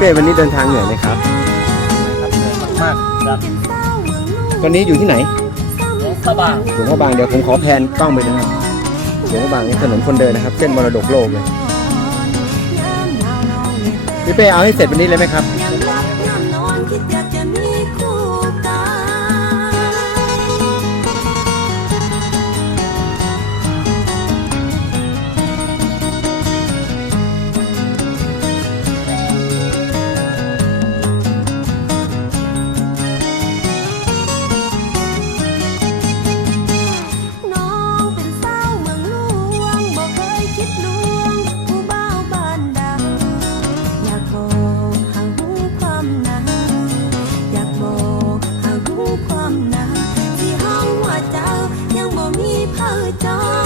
ป้วันนี้เดินทางเหนื่อยไหมครับครับเหนื่อยมากๆครับตอนนี้อยู่ที่ไหนสบายหลวงพ่อบางเดี๋ยวผมขอแพนกล้องไปนะครับหลวงพ่อบางนี่ถนนคนเดินนะครับเส้นมรดกโลกเลยพี่เป้เอาให้เสร็จวันนี้เลยไหมครับยามหลับ 回答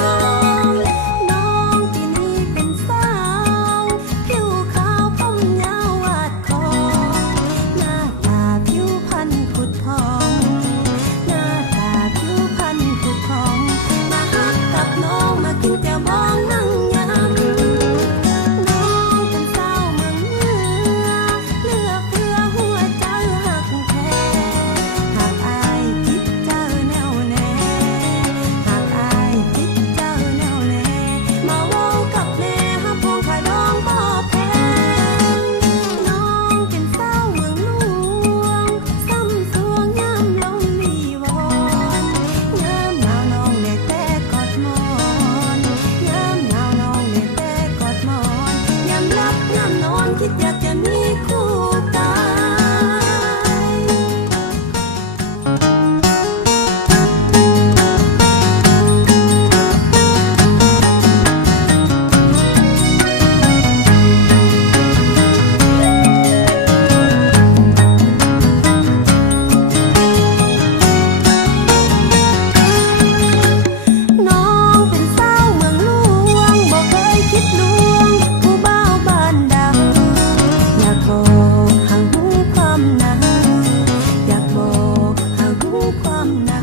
now.